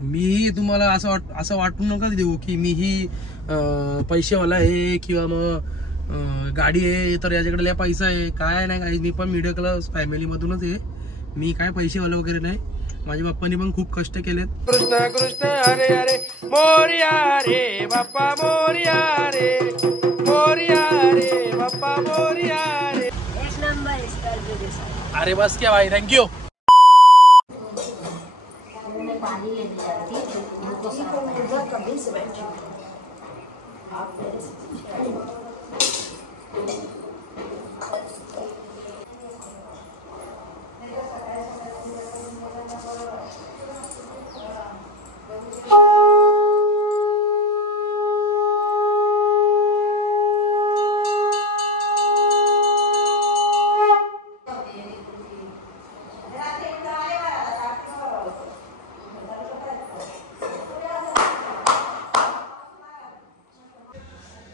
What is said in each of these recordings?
मीही तुम्हाला असं वाटू नका देऊ की मीही पैसेवाला आहे किंवा मग गाडी आहे तर याच्याकडे लय पैसा आहे, काय नाही काही. मी पण मिडल क्लास फॅमिली मधूनच आहे. मी काय पैसेवाला वगैरे नाही. माझ्या बाप्पांनी पण खूप कष्ट केलेत. कृष्ण कृष्ण हरे हरे मोरया रे बाप्पा मोरया रे, मोरया रे बाप्पा मोरया रे. अरे बस क्या भाई, थँक्यू.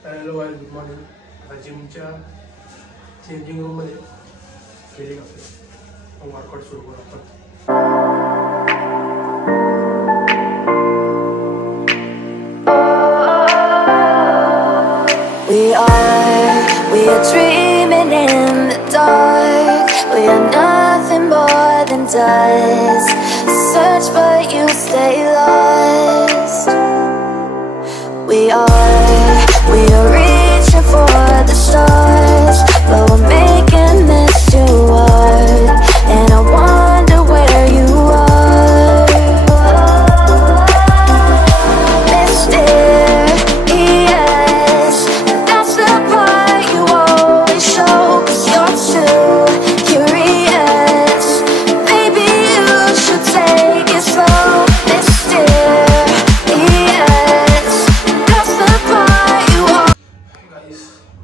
Hello good morning. आता जिमच्या चेंजिंग रूम मध्ये गेले आपण वर्कआउट सुरू करू आपण. We are dreaming in the dark. We are nothing more than dust. Search but you stay lost. We are reaching for the stars, but we're making this too hard. And I wonder where you are. Mysterious, that's the part you always show. 'Cause you're too curious. Maybe you should take it slow. Mysterious, that's the part you always. Guys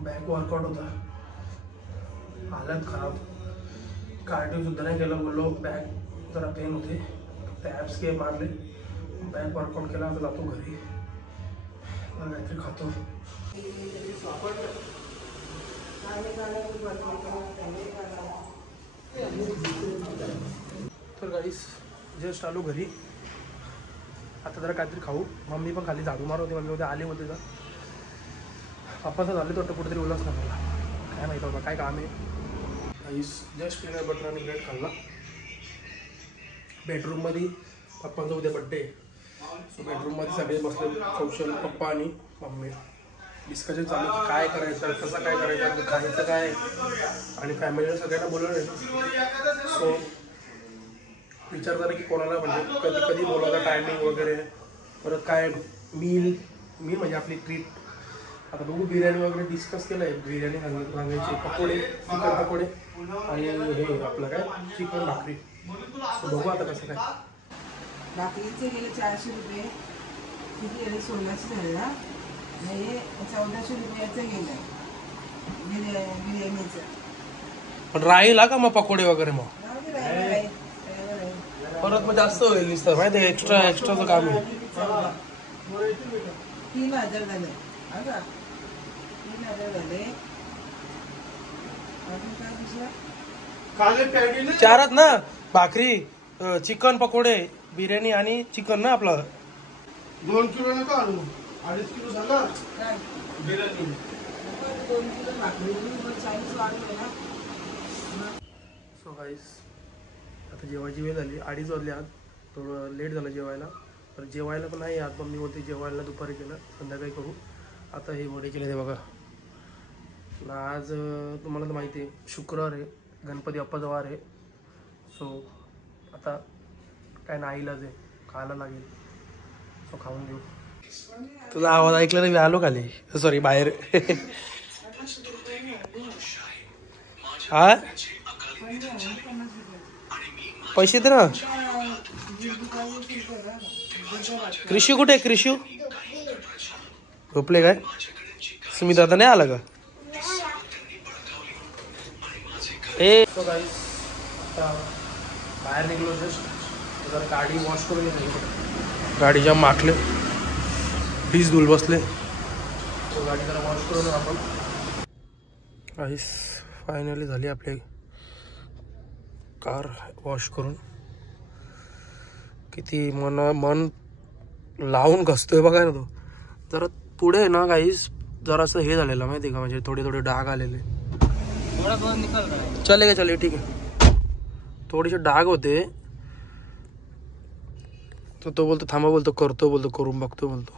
back workout होता, हालत खराब. Cardio सुद्धा नाही केलं. बोललो back जरा pen होते, apps के मारले, बॅक वर्कआउट केला. आता जातो घरी, काहीतरी खातो. तर गाईस जस्ट आलो घरी. आता जरा काहीतरी खाऊ. मम्मी पण खाली झाडू मार होते. मम्मी होते आले होते. पप्पाचं झाले तर कुठेतरी उल्हास नाही मला, काय माहिती बाबा काय काम आहे. गाईस जस्ट पीनट बटर आणि ब्रेड खाल्ला. बेडरूममध्ये पप्पांचा उद्या बड्डे आहे. सो बेडरूममध्ये सगळे बसले, कौशल, पप्पा आणि मम्मी. डिस्कशन चालू की काय करायचं, कसं काय करायचं, खायचं काय, आणि फॅमिलीला सगळ्यांना बोलवलं. सो विचार झाला की कोणाला म्हणजे कधी कधी बोलायचा टायमिंग वगैरे, परत काय मील म्हणजे आपली ट्रीट. आता बघू, बिर्याणी वगैरे डिस्कस केलं आहे. बिर्याणी सांगायची, पकोडे, चिकन पकोडे आणि हे आपलं काय चिकन भाकरी. सो बघू आता कसं काय. भाकरीचे गेले 400 रुपये, किती गेले 1600 झाले ना. हे 1400 रुपयाचं गेलं बिर्याणीचं. पण राहील का मग पकोडे वगैरे? मग परत मग जास्त होईल दिसतं माहिती आहे. एक्स्ट्राचं काम आहे. 3000 झाले. 3000 झाले. अजून काय दुसरं? चारात ना, भाकरी, चिकन पकोडे, बिर्याणी आणि चिकन ना आपलं. 2 किलो नका आणू, 2.5 किलो झाला बिर्याणी. 2 किलो भाकरी 40 वाढले ना. सो गाईस आता जेवायची वेळ झाली. 2:30 वाजले. आज थोडं लेट झालं जेवायला. तर जेवायला पण नाही आज मम्मी बोलते जेवायला दुपारी केलं, संध्याकाळी करू. आता हे वडे केले ते बघा. आज तुम्हाला तर माहिती आहे शुक्रवार आहे, गणपती बाप्पाचा वार आहे. सो आता काय नाईलाज आहे, खायला लागेल. सो खाऊन घेऊ. तुझा आवाज ऐकला नाही, मी आलो खाली, सॉरी बाहेर. हा पैसे दे ना. कृषी कुठे? कृषी झोपले काय? सुमित आता नाही आला का? तो गाईस आता बाहेर निघलो जस्ट. जरा गाडी वॉश करून घेतली. गाडी जाम माखले, प्लीज धूल बसले. तो गाडी जरा वॉश करून आपण. गाईस फायनली झाली आपली कार वॉश करून. किती मन लावून घसतोय बघा ना तो. जरा पुढे ना काहीच जरा असं हे झालेलं माहिती का, म्हणजे थोडे थोडे डाग आलेले. चले चले ठीक आहे. थोडेसे डाग होते तर तो बोलतो थांबा, बोलतो करतो, बोलतो करून बघतो बोलतो.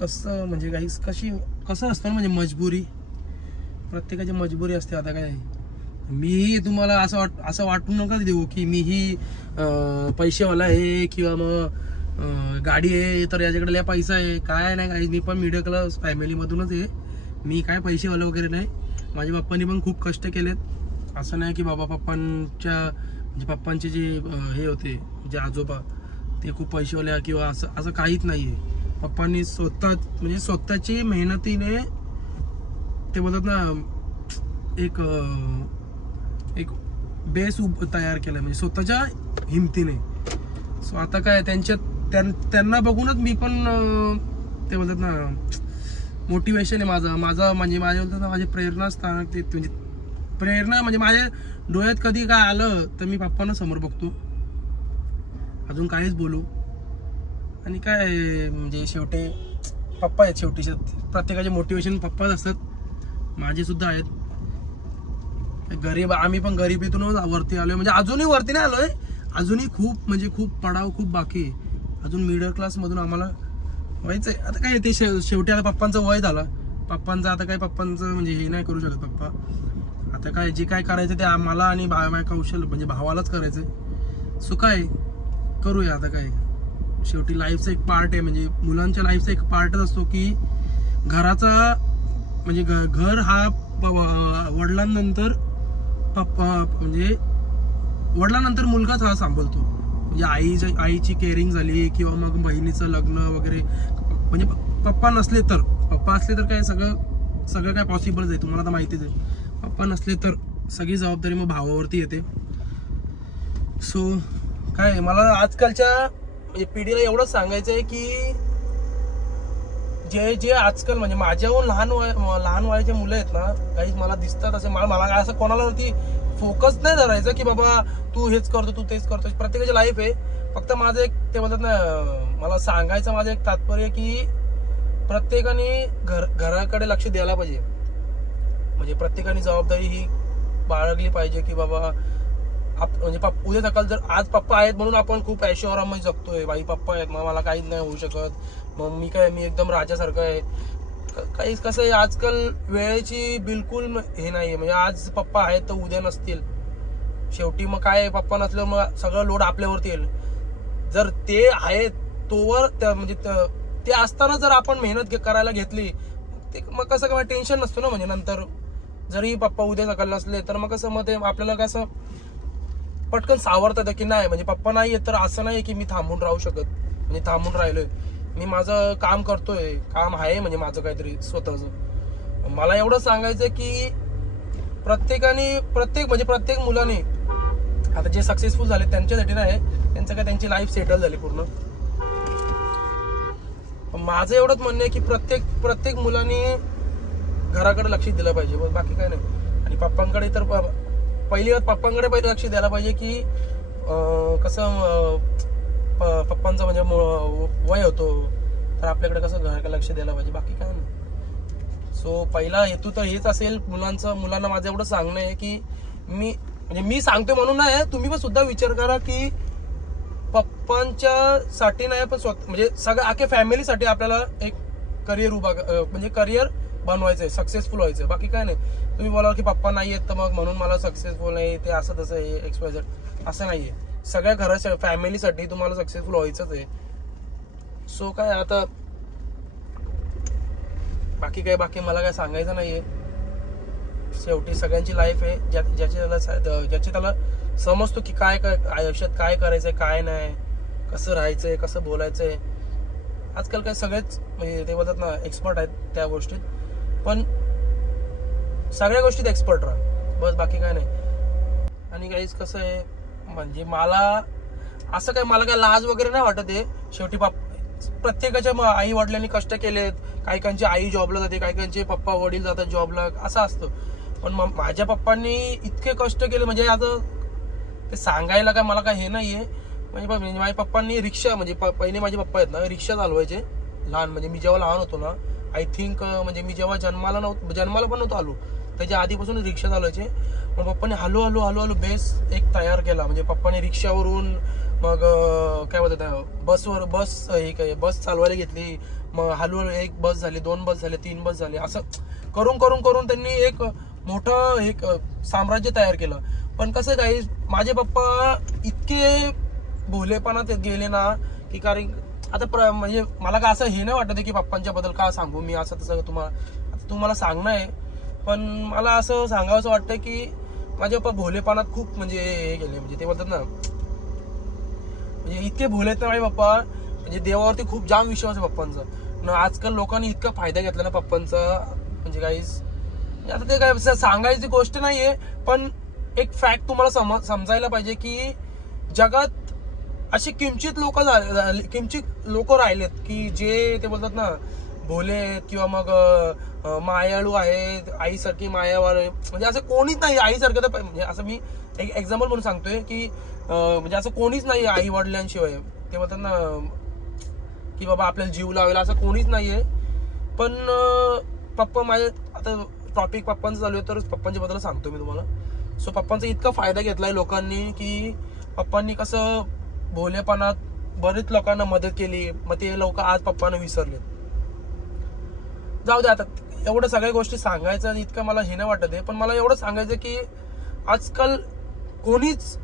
कसं म्हणजे काही कसं असतं ना, म्हणजे मजबुरी, प्रत्येकाची मजबुरी असते. आता काय मीही तुम्हाला असं वाटून नका देऊ की मीही पैसेवाला आहे किंवा मग गाडी आहे तर याच्याकडे लय पैसा आहे. काय नाही काही, मी पण मिडल क्लास फॅमिलीमधूनच आहे. मी काय पैसेवाला वगैरे नाही. माझ्या पप्पांनी पण खूप कष्ट केलेत. असं नाही की बाबा पप्पांचे जे हे होते जे आजोबा ते खूप पैसेवाले किंवा असं काहीच नाही आहे. पप्पांनी स्वतःची मेहनतीने ते बोलतात ना एक बेस तयार केलाय, म्हणजे स्वतःच्या हिमतीने. सो आता काय त्यांना बघूनच मी पण ते बोलतात ना मोटिवेशन आहे माझं म्हणजे बोलतात ना माझे प्रेरणास्थान ते, म्हणजे प्रेरणा म्हणजे माझ्या डोळ्यात कधी काय आलं तर मी पप्पांना समोर बघतो, अजून काहीच बोलू. आणि काय म्हणजे शेवटी पप्पा आहेत. शेवटी प्रत्येकाचे मोटिवेशन पप्पाच असतात. माझे सुद्धा आहेत. आम्ही पण गरिबीतूनच वरती आलोय, म्हणजे अजूनही वरती नाही आलोय, अजूनही खूप पडाव खूप बाकी आहे. अजून मिडल क्लास मधून आम्हाला व्हायचंय. आता काय ते शेवटी आता पप्पांचं वय झालं. पप्पांचं म्हणजे हे नाही करू शकत पप्पा. आता काय जे काय करायचं ते मला आणि कौशल म्हणजे भावालाच करायचंय. सो काय करूया आता. काय शेवटी लाईफचा एक पार्ट आहे, म्हणजे मुलांच्या लाईफचा एक पार्टच असतो की घराचा म्हणजे घर हा वडिलांनंतर वडिलांनंतर मुलगाच हा सांभाळतो. म्हणजे आईची केअरिंग झाली किंवा मग बहिणीचं लग्न वगैरे, म्हणजे पप्पा असले तर काय सगळं काय पॉसिबलच आहे. तुम्हाला तर माहितीच आहे. पप्पा नसले तर सगळी जबाबदारी मग भावावरती येते. सो काय मला आजकालच्या पिढीला एवढंच सांगायचं आहे की जे आजकाल म्हणजे माझ्याहून लहान वयाचे मुलं आहेत ना, काही मला दिसतात असे. मला असं कोणाला वरती फोकस नाही धरायचं की बाबा तू हेच करतो तू तेच करतो. प्रत्येकाची लाईफ आहे. फक्त माझं एक ते म्हणतात ना, मला सांगायचं माझं एक तात्पर्य की प्रत्येकाने घराकडे लक्ष द्यायला पाहिजे. म्हणजे प्रत्येकाने जबाबदारी ही बाळगली पाहिजे की बाबा म्हणजे उद्या सकाळ जर आज पप्पा आहेत म्हणून आपण खूप ऐशोआरामात जगतोय. बाई पप्पा आहेत मग मला काहीच नाही होऊ शकत, मग मी एकदम राजासारखं आहे. काही कसं आहे आजकाल वेळेची बिलकुल हे नाहीये. म्हणजे आज पप्पा आहेत तर उद्या नसतील. शेवटी मग काय पप्पा नसल्यावर मग सगळं लोड आपल्यावरती येईल. जर ते आहेत तोवर म्हणजे ते असताना जर आपण मेहनत करायला घेतली ते मग कसं काय टेन्शन नसतं ना. म्हणजे नंतर जरी पप्पा उद्या सकाळ नसले तर मग कसं मग ते आपल्याला कसं पटकन सावरतात की नाही म्हणजे पप्पा नाही तर असं नाही की मी थांबून राहू शकत. म्हणजे थांबून राहिलोय मी माझं काम करतोय, काम आहे म्हणजे माझं काहीतरी स्वतःच. मला एवढं सांगायचं की प्रत्येक मुलाने आता जे सक्सेसफुल झाले त्यांच्यासाठी नाही, त्यांचं काय त्यांची लाईफ सेटल झाली पूर्ण. माझं एवढंच म्हणणं आहे की प्रत्येक मुलाने घराकडे लक्ष दिलं पाहिजे, बस बाकी काय नाही. आणि पप्पांकडे तर पहिले लक्ष द्यायला पाहिजे की कसं पप्पांचं म्हणजे वय होतो तर आपल्याकडे कसं घराकडे लक्ष द्यायला पाहिजे, बाकी काय नाही. सो पहिला हेतू तर हेच असेल मुलांना माझं एवढं सांगणं आहे की मी सांगतो म्हणून नाही, तुम्ही पण सुद्धा विचार करा की पप्पांच्या साठी नाही पण म्हणजे सगळ्या अख्या फॅमिलीसाठी आपल्याला एक करिअर बनवायचंय, सक्सेसफुल व्हायचंय, बाकी काय नाही. तुम्ही बोला की पप्पा नाही आहेत तर मग म्हणून मला सक्सेसफुल नाही ते असं तसं आहे XYZ असं नाहीये. सगळ्या घराच्या फॅमिलीसाठी तुम्हाला सक्सेसफुल व्हायचंच आहे. सो काय आता बाकी मला काय सांगायचं नाहीये. शेवटी सगळ्यांची लाईफ आहे, ज्याचे त्याला समजतो की काय आयुष्यात काय करायचंय काय नाही, कसं राहायचंय कसं बोलायचंय. आजकाल काय सगळेच म्हणजे ते बोलतात ना एक्सपर्ट आहेत त्या गोष्टीत, पण सगळ्या गोष्टीत एक्सपर्ट राहा बस, बाकी काय नाही. आणि काहीच कसं आहे म्हणजे मला काय लाज वगैरे नाही वाटत आहे. शेवटी प्रत्येकाच्या आई वडिलांनी कष्ट केलेत, काहीकांची आई जॉबला जाते, काहीकांचे पप्पा वडील जातात जॉबला, असं असतं. पण माझ्या पप्पांनी इतके कष्ट केले म्हणजे आता ते सांगायला काय मला काय हे नाहीये, म्हणजे माझ्या पप्पांनी रिक्षा म्हणजे पहिले माझे पप्पा आहेत ना रिक्षा चालवायचे लहान, म्हणजे मी जेव्हा लहान होतो ना आय थिंक म्हणजे मी जेव्हा जन्माला पण नव्हतो आलो त्याच्या आधीपासून रिक्षा चालवायचे. मग पप्पाने हळूहळू बेस एक तयार केला. म्हणजे पप्पाने रिक्षावरून मग काय बोलतात बस चालवायला घेतली. मग हळूहळू एक बस झाली, 2 बस झाले, 3 बस झाले, असं करून त्यांनी एक मोठं एक साम्राज्य तयार केलं. पण कसं काही माझे पप्पा इतके भोलेपणात गेले ना की कारण आता म्हणजे मला काय असं हे नाही वाटत की पप्पांच्या बद्दल का सांगू मी असं तसं तुम्हाला सांगणं आहे. पण मला असं सांगावंसं वाटतं की माझे पप्पा भोलेपणात खूप म्हणजे हे गेले. म्हणजे ते बोलतात ना म्हणजे इतके भोलेत ना माझे पप्पा, म्हणजे देवावरती खूप जाम विश्वास आहे पप्पांचा. आजकाल लोकांनी इतका फायदा घेतला ना पप्पांचा म्हणजे काहीच आता ते काय सांगायची गोष्ट नाहीये. पण एक फॅक्ट तुम्हाला समजायला पाहिजे की जगात असे किंचित लोक राहिलेत की जे ते बोलतात ना भोले किंवा मग मायाळू आहेत, आईसारखी मायावार, म्हणजे असं कोणीच नाही आईसारखं. तर म्हणजे असं मी एक एक्झाम्पल म्हणून सांगतोय की म्हणजे असं कोणीच नाही आई वडिलांशिवाय ते बोलतात ना की बाबा आपल्याला जीव लावेल असं कोणीच नाहीये. पण पप्पा माझे आता टॉपिक पप्पांचं चालू आहे तर पप्पांच्या बद्दल सांगतो मी तुम्हाला. सो पप्पांचा इतका फायदा घेतलाय लोकांनी की पप्पांनी कसं भोलेपणात बरेच लोकांना मदत केली. मग ते लोक आज पप्पांना विसरले. जाऊ दे आता एवढं सगळ्या गोष्टी सांगायचं इतकं मला हे नाही वाटत आहे. पण मला एवढं सांगायचं की आजकाल कोणीच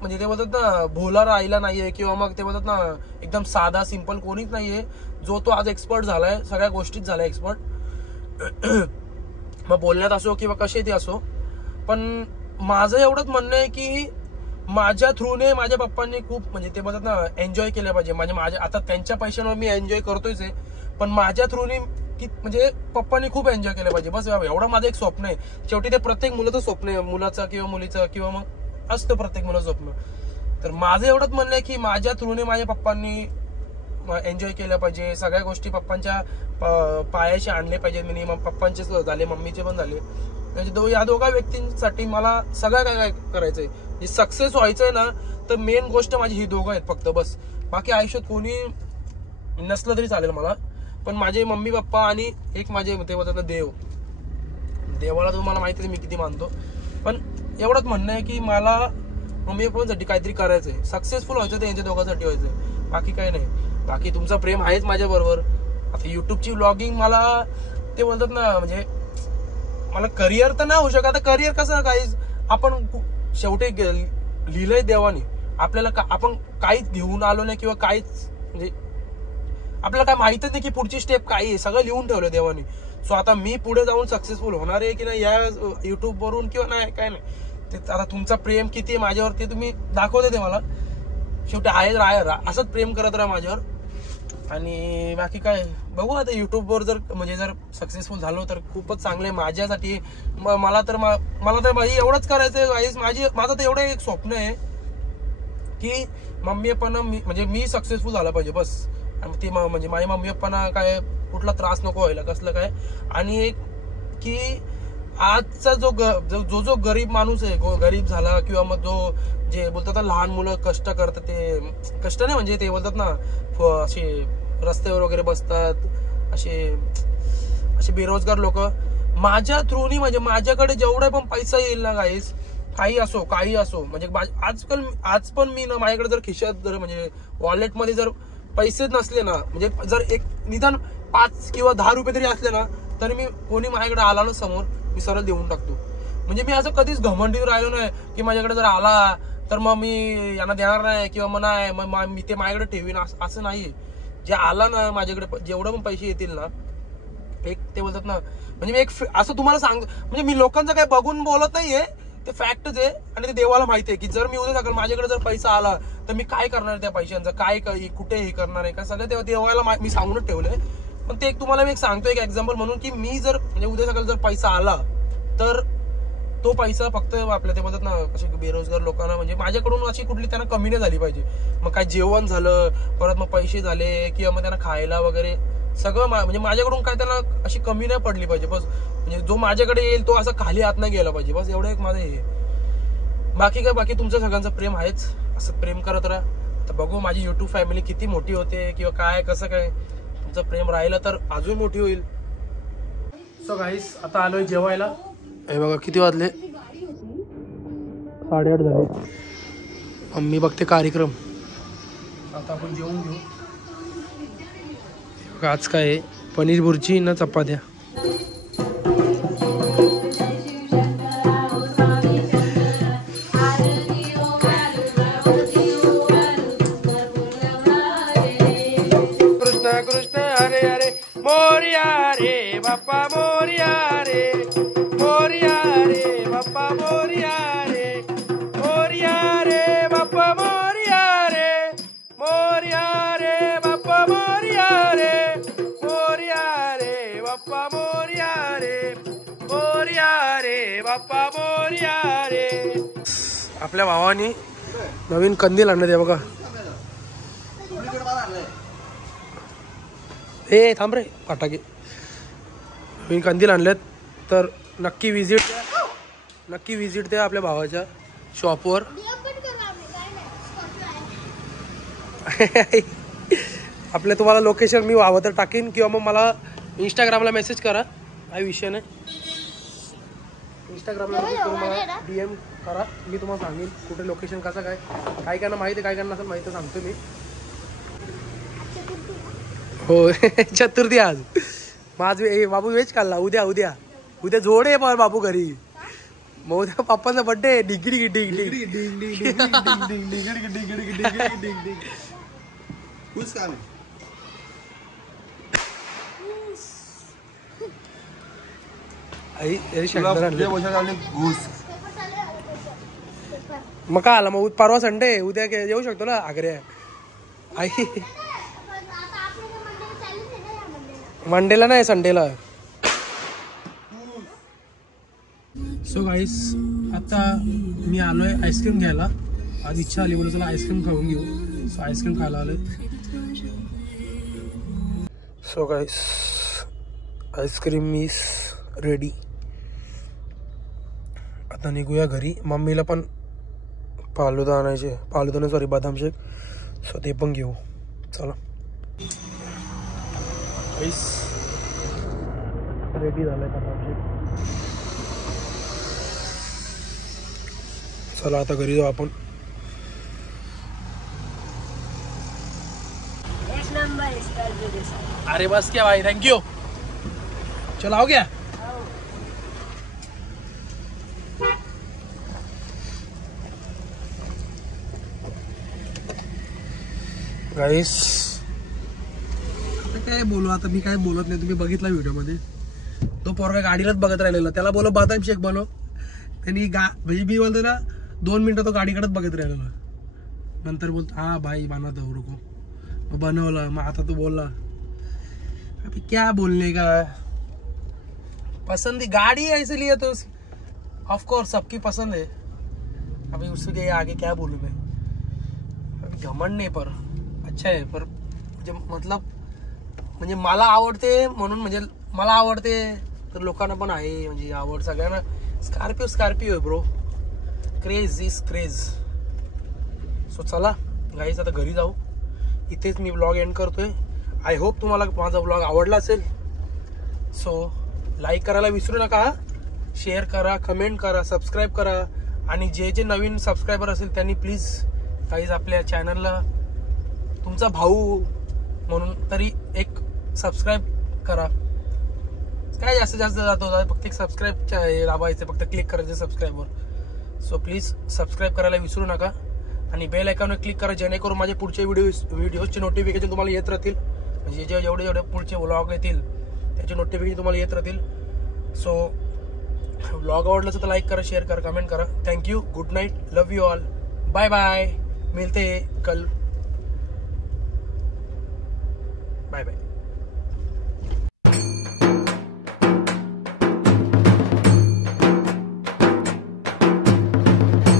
म्हणजे ते बोलतात ना भोला राहिला नाहीये किंवा मग ते बोलतात ना एकदम साधा सिंपल कोणीच नाहीये जो तो आज एक्सपर्ट झालाय, सगळ्या गोष्टीत झालाय एक्सपर्ट. मग बोलण्यात असो किंवा कसे ते असो. पण माझं एवढंच म्हणणं आहे की माझ्या थ्रूने माझ्या पप्पांनी खूप म्हणजे ते बोलतात ना एन्जॉय केलं पाहिजे. माझ्या आता त्यांच्या पैशांवर मी एन्जॉय करतोयच आहे, पण माझ्या थ्रूने की म्हणजे पप्पांनी खूप एन्जॉय केलं पाहिजे. बस एवढं माझं एक स्वप्न आहे. शेवटी ते प्रत्येक मुलाचं स्वप्न आहे, मुलाचं किंवा मुलीचं किंवा मग असतं प्रत्येक मुलाचं स्वप्न. तर माझं एवढंच म्हणणं आहे की माझ्या थ्रूने माझ्या पप्पांनी एन्जॉय केलं पाहिजे. सगळ्या गोष्टी पप्पांच्या पायाशी आणले पाहिजे. मिनिमम पप्पांचे झाले, मम्मीचे पण झाले. म्हणजे या दोघा व्यक्तींसाठी मला सगळं काय करायचंय. सक्सेस व्हायचंय ना तर मेन गोष्ट माझी ही दोघं आहेत फक्त, बस. बाकी आयुष्यात कोणी नसलं तरी चालेल मला. पण माझे मम्मी पप्पा आणि एक माझे ते बोलतात ना देवाला तुम्हाला माहिती आहे मी किती मानतो. पण एवढंच म्हणणं आहे की मला मम्मी पप्पांसाठी काहीतरी करायचंय, सक्सेसफुल व्हायचं ते यांच्या दोघांसाठी व्हायचंय, बाकी काही नाही. बाकी तुमचं प्रेम आहेच माझ्या बरोबर. आता युट्यूबची व्लॉगिंग मला ते बोलतात ना म्हणजे मला करिअर तर नाही होऊ शकत. आता करिअर कसं काही आपण शेवटी लिहिलंय देवाने आपल्याला, आपण काहीच घेऊन आलो नाही किंवा काहीच म्हणजे आपल्याला काय माहितच नाही की पुढची स्टेप काय आहे, सगळं लिहून ठेवलं देवाने. सो आता मी पुढे जाऊन सक्सेसफुल होणार आहे की नाही या युट्यूब वरून किंवा नाही काय नाही ते आता तुमचं प्रेम किती आहे माझ्यावरती तुम्ही दाखवते ते मला. शेवटी आहे असंच प्रेम करत राहा माझ्यावर. आणि बाकी काय बघू आता युट्यूबवर जर सक्सेसफुल झालो तर खूपच चांगलं आहे माझ्यासाठी. मला तर माझी एवढंच करायचंय माझं तर एवढं एक स्वप्न आहे की मम्मी पप्पांना म्हणजे मी सक्सेसफुल झाला पाहिजे बस. आणि ते म्हणजे माझ्या मम्मी पप्पांना काय कुठला त्रास नको व्हायला कसलं काय. आणि एक की आजचा जो गरीब माणूस आहे, गरीब झाला किंवा मग जो जे बोलतात लहान मुलं कष्ट करतात, ते कष्ट नाही म्हणजे ते बोलतात ना असे रस्त्यावर वगैरे बसतात असे बेरोजगार लोक, माझ्या थ्रूनी म्हणजे माझ्याकडे जेवढा पण पैसा येईल ना गाईस, काही असो म्हणजे आज पण मी ना माझ्याकडे जर खिशात जर म्हणजे वॉलेटमध्ये जर पैसे नसले ना, म्हणजे जर एक निदान 5 किंवा 10 रुपये तरी असले ना, तर मी कोणी माझ्याकडे आला ना समोर मी सरळ देऊन टाकतो. म्हणजे मी असं कधीच घमंडीवर राहिलो नाही की माझ्याकडे जर आला तर मग मी यांना देणार नाही किंवा मग नाही मग मी ते माझ्याकडे ठेवीन, असं नाही. जे आला ना माझ्याकडे जेवढं पण पैसे येतील ना, एक ते बोलतात ना म्हणजे मी एक असं तुम्हाला म्हणजे मी लोकांचं काय बघून बोलत नाहीये, ते फॅक्टच आहे. आणि ते देवाला माहिती आहे की जर मी उद्या सकाळ माझ्याकडे जर पैसा आला तर मी काय करणार त्या पैशांचं, काय कुठे हे करणार आहे का, सगळं तेव्हा देवाला मी सांगूनच ठेवलंय. पण ते तुम्हाला मी एक सांगतो एक एक्झाम्पल म्हणून की मी जर म्हणजे उद्या सकाळी जर पैसा आला तर तो पैसा फक्त आपल्या ते बोलतात ना असे बेरोजगार लोकांना म्हणजे माझ्याकडून अशी कुठली त्यांना कमी नाही झाली पाहिजे. मग काय जेवण झालं, परत मग पैसे झाले किंवा मग त्यांना खायला वगैरे सगळं म्हणजे माझ्याकडून काय त्यांना अशी कमी नाही पडली पाहिजे बस. म्हणजे जो माझ्याकडे येईल तो असं खाली हात नाही गेला पाहिजे बस, एवढं एक माझं हे. बाकी तुमच्या सगळ्यांचं प्रेम आहेच. असं प्रेम करत राहा. तर बघू माझी यूट्यूब फॅमिली किती मोठी होते किंवा काय कसं काय. तुमचं प्रेम राहिलं तर अजून मोठी होईल. सो गाईस आता आलोय जेवायला. हे बघा किती वाजले, 8:30 झाले. मम्मी बघते कार्यक्रम. आता आपण जेवून घेऊ. आज काय आहे, पनीर भुर्जी ना चपात्या. कृष्ण कृष्ण हरे हरे मोरिया रे बाप्पा मोरिया रे, मोरिया रे बाप्पा मोरिया रे, मोरिया रे बाप्पा मोरिया रे, मोरिया रे बाप्पा मोरिया रे, मोरिया रे बाप्पा मोरिया रे, मोरिया रे बाप्पा मोरिया रे. आपल्या भावानी नवीन कंदील आणलं ते बघा. ए थांब रे फटाके. नवीन कंदील आणलेत तर नक्की विजिट द्या आपल्या भावाच्या शॉपवर. आपल्या तुम्हाला लोकेशन मी हवं तर टाकीन किंवा मग मला इंस्टाग्रामला मेसेज करा. काही विषय नाही. इंस्टाग्रामला मेसेज करून मला DM करा. मी तुम्हाला सांगेन कुठे लोकेशन कसं काय. काय काय ना माहिती, काय काय नसेल माहिती सांगतो मी. हो चतुर्थी आज. माझ बाबू वेज खाल्ला. उद्या जोड आहे पण बाबू घरी. मग उद्या पप्पाचा बर्थडे. डिगडी मग काय आला. मग परवा संडे, उद्या येऊ शकतो ना आग्र्या. आई मंडेला नाही संडेला. सो गाईस आता मी आलोय आईस्क्रीम घ्यायला. आज इच्छा आली बोलू चला आईस्क्रीम खाऊन घेऊ. सो आईस्क्रीम खायला आलोय. So guys ice cream is ready. आता निघूया घरी. मम्मीला पण फालुदा आणायचे. फालुदा नाही सॉरी बदाम शेक. सो ते पण घेऊ. चला रेडी झालंय बदाम शेक. चला आता घरी जाऊ आपण. अरे बस क्या भाई, थैंक यू. चलो हो गया. गाईस आता काय बोलू. आता मी काय बोलत नाही. तुम्ही बघितला व्हिडिओ मध्ये तो पोरगा गाडीलाच बघत राहिलेला. त्याला बोलो बदाम शेक बनव. त्यांनी म्हणजे मी बोलतो ना 2 मिनिटं तो गाडीकडेच बघत राहिलेला. नंतर बोलतो हा भाई बना दो रुको. बनवला. मग आता तो बोलला अभी क्या बोलने का. पसंद गाड़ी है इसलिए तो ऑफ कोर्स सबकी पसंद है. अभी उसके आगे क्या बोलूं मैं. अभी घमंड नहीं पर अच्छा है. पर मतलब म्हणजे मला आवडते म्हणून म्हणजे मला आवडते तर लोकांना पण आहे म्हणजे आवड सगळ्यांना. स्कॉर्पियो आहे bro. Craze is craze. So चला गाईज आता घरी जाऊ. इथेच मी ब्लॉग एंड करतोय. आय होप तुम्हाला माझा ब्लॉग आवडला असेल. सो लाईक करायला विसरू नका. शेअर करा, कमेंट करा, सबस्क्राईब करा. आणि जे नवीन सबस्क्रायबर असेल त्यांनी प्लीज गाईज आपल्या चॅनलला तुमचा भाऊ म्हणून तरी एक सबस्क्राईब करा. काय जास्तीत जास्त जातो फक्त एक सबस्क्राईब दाबायचं. फक्त क्लिक करायचं सबस्क्राईबवर. सो प्लीज सबस्क्राईब करायला विसरू नका. आणि बेल आयकॉनवर क्लिक करा जेणेकरून माझे पुढचे व्हिडिओजचे नोटिफिकेशन तुम्हाला येत राहतील. म्हणजे जेवढे पुढचे व्लॉग येतील त्याचे नोटिफिकेशन तुम्हाला येत राहतील. सो व्लॉग आवडलं तर लाईक करा, शेअर करा, कमेंट करा. Thank you. Good night. Love you all. Bye bye. मिलते कल. Bye bye.